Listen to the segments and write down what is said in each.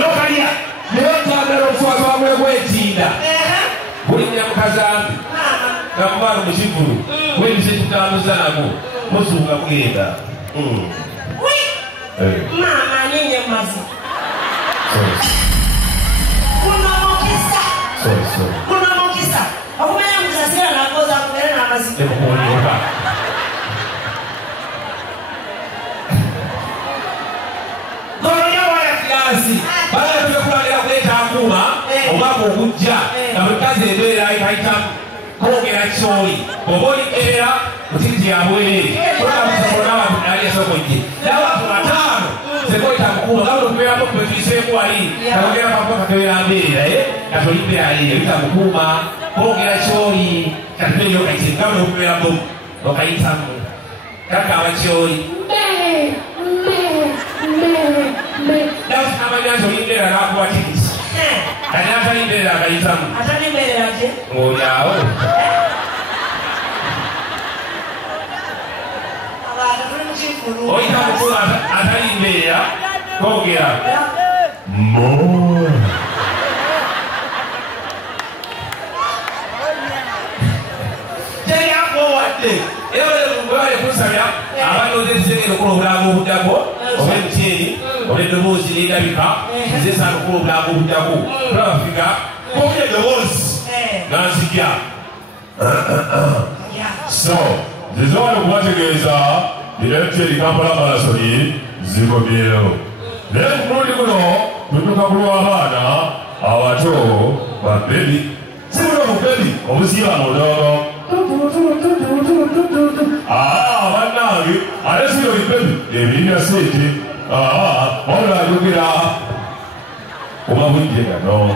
Nokalia. Neotambula okufuaza wamwe gwetinda. Buli nyamukazambi. Nakubala mushivulu. Webise tutambuza nabo. Musunga kugenda. Mama ninye mazi. Kuna mokisa. Akumenya mkasira na koza kumele na mazi. Goronya wala kiasi. Baada ya kukulala kuleta akuma, omako kujja. Na mkazi endera haita kongera choli. Boboli era mutiti yabwele. Kwa msakona wa ali soko nje. Dawa tunatano. Seko itakuma kama upewa hapo kwetu kwali. Kongera pamoja kwa mbele katolipe ali itakuma kongera choli. Katolio kaiti kama upewa hapo wakaita kaka wa choli. Dawa tunamanya ndera na kwa tikiti. Kanata ndera kaita. Atani ndera aje? Ngojao. Oita mkula atali mbea kogera mo teri hapo wate ewe mbaye kusanya abantu zezenge kulogramu budako obemtieni obedomozi lidabika zesa kulogramu budako profika koke domozi nansikia so zizwana kubategeza Directed Kampala Malasoni, Zigobio. Then Kuno, Tukaku Havana, Awato, but baby, Zero baby, Obusila Modogo. But now, I see your baby, the Vina City. All I look it up. Oma Windiga, no.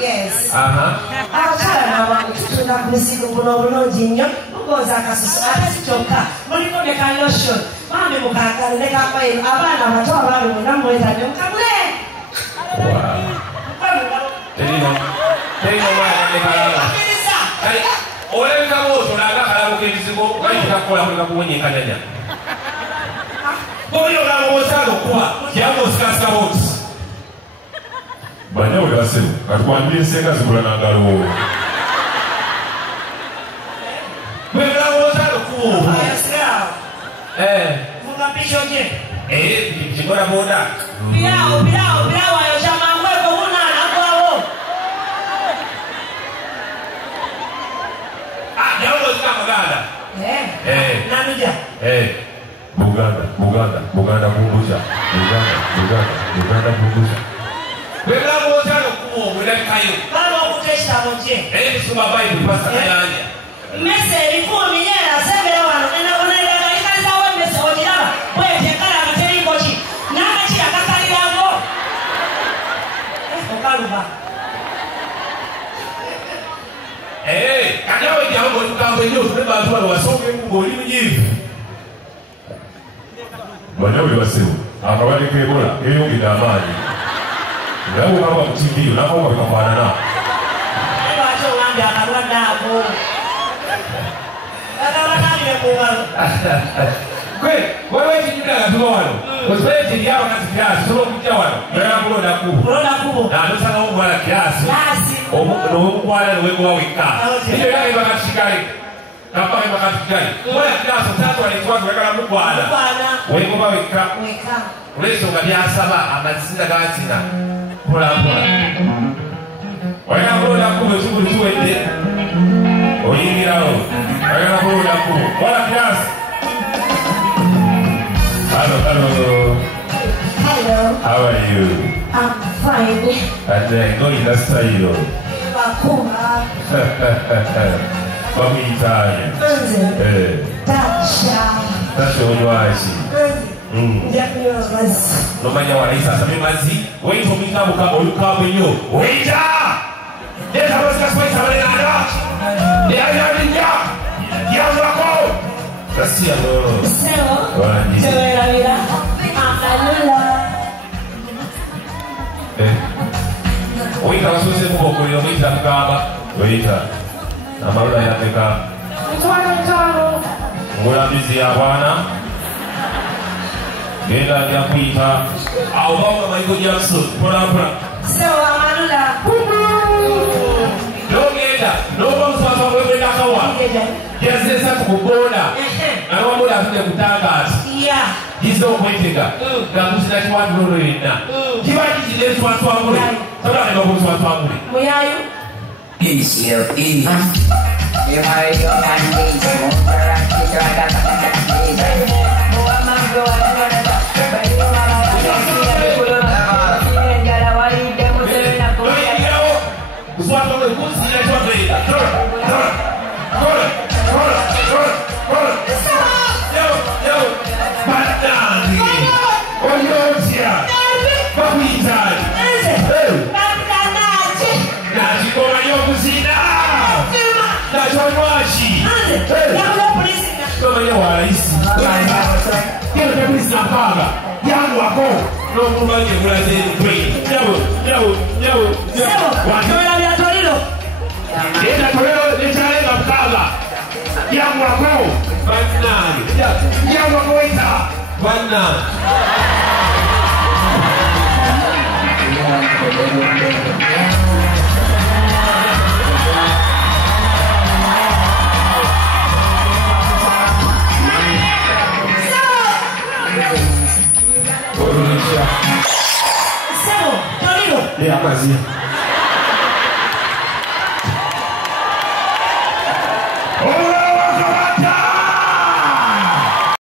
Yes. Akala na wakutuna kumisigo kuno jinyo ngoza akasichoka muliko neka lotion mami mukaka neka kwa abana watoa bali munamweza Nkambwe Tenino mwana neka kai ole ngabo tulaga kala mukirizigo kaita kola kulika kuwenye kananya Boyo la mozalo kwa jambo skasa wote Banya ulase, katukwambie senga zikula na ngalo. Wenda wozalo kuo. Ayasira. Funga pishoje. Chikora boda. Bilao ayo chama mweko huna anakwao. Jambo zika maganda. Nanuja. Buganda kumbucha. Buganda kumbucha. Wenda wozalo kuo, wenda kayo. Kama ukutesha moje. Suma Bible pasa kayanya. Mese ilikuwa minyera sembe wano unaenda kanisa wewe mese ojiraba. Wewe tekala materi koji. Nanga chira kakali yango. Okaluba. Kanyawe jambo Nkambwe ndio tunaba watu wasonge ngoli mjivu. Bwana wasimu. Akabali kebola, eyo ngidamani. Leo kama mtindio, napo wakafana na. Wacho ngambia akarwanda hapo. Wewe tinyuka ngatuwa wano. Wewe tinyuka ngati kiasi, solo kutia wano. Wewe kuloda kubo. Na ndosanga ngwala kiasi. No ngwala wewe wawika. Ndio yale bakashikali. Kapa bakashikali. Wewe kiasi tatu alikuwa kuweka mkwala. Wewe kwa wika. Uleso ngabyasaba amazinda gatina. Pola. Wewe kuloda kubo tuwende. Oyingirao. Wewe kuloda kubo. Wala kiasi. Hello. How are you? I'm fine. And then go in the style. Come in time. That's your wife. No matter what I say, wait for me to come in you. Wait up! There's a was just wait for another. They are not in here. That's your Lord. Wita wasose kubokolera wita Nkambwe wita amalula yateka ngulabizi ya bwana genda ya kuita au baba maiko Jackson pora sewa amalula Logenda, loba mswatwa wewe nakawa. Kiasesa kuboda. Na waboda afike kutanga. Yeah. Hizo kwetega. Na kusina kwa ndoro ina. Kiba kijile swatwa ngure. Sasa ni babo swatwa ngure. Moyayo. ECLE. Yemayo andis mongara kitrada takakakakakak. Moa mango adora. Bayo mama ya kulo. Ngala wali demo tena ko. Swatwa ngure kusina kwa ndoro. Yo. Badani. Oyotia. Babitani. Naji koma yokusina. Naji koma yowaisi. Kero kabisa baba. Yangu wako. No kumanye kulaze kweli. Yabo. Watoya vya torilo. Enda torilo nitaenda mkaba. Yangu wako. Badani. Yangu wako ita. Badani. Sebo, torilo. Ya mazia.